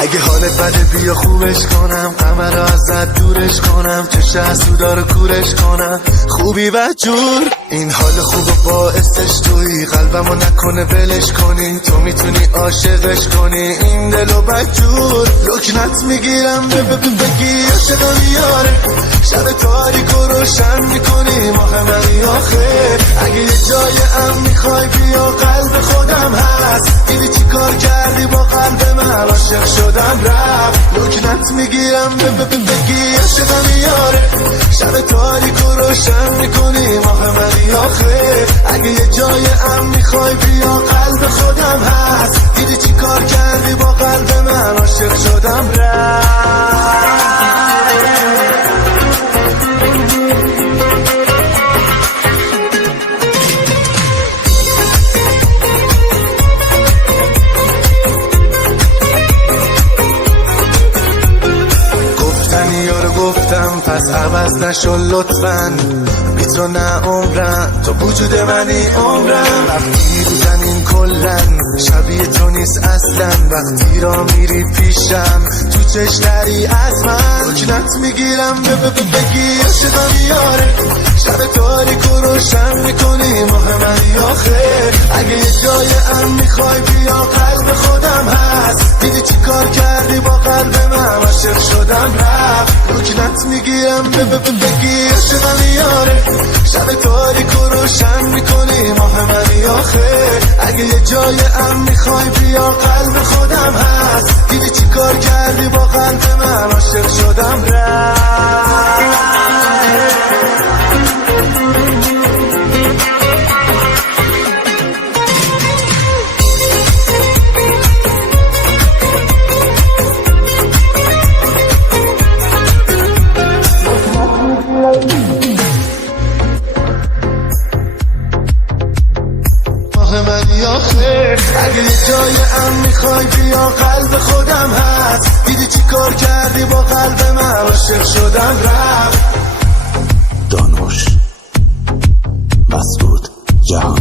اگه حالت بده بیا خوبش کنم، غمه رو ازت دورش کنم، چش حسودا رو کورش کنم، خوبی بدجور. این حال خوب باعثش تویی، قلبمو نکنه ولش کنی، تو میتونی عاشقش کنی این دلو بدجور. لکنت میگیرم بگی عاشقم یاره، شب تاریکو روشن میکنی ماه منی آخه. اگه یه جای امن میخوای بیا قلب خودم هست، دیدی چی کار کردی با قلب من، عاشق شدم رفت. لکنت میگیرم بگی عاشقم یاره، شب تاریکو روشن میکنی ماه منی آخه. اگه یه جای امن میخوای بیا قلب خودم هست، دیدی چی کار کردی با قلب من، عاشق شدم رفت. گفتم پس عوض نشو لطفاً، بی تو نه عمرم، تو وجود منی عمرم. وقتی رو زمین کلن شبیه تو نیست اصلا، وقتی را میری پیشم تو چشتری از من. لکنت میگیرم بگی عاشقم یاره، شب تاریکو روشن میکنی ماه منی آخه. اگه یه جای امن میخوای بیا قلب خودم هست، دیدی چی کار کردی با قلب من، عاشق شدم رفت. لکنت میگیرم بگی عاشقم یاره، شب تاریکو روشن میکنی ماه منی آخه. اگه یه جای امن میخوای بیا قلب خودم هست، دیدی چی کار کردی با قلب من، عاشق شدم رفت. اگه یه جای امن میخوای بیا قلب خودم هست، دیدی چی کار کردی با قلب من، عاشق شدم رفت. دانوش مسعود جهان.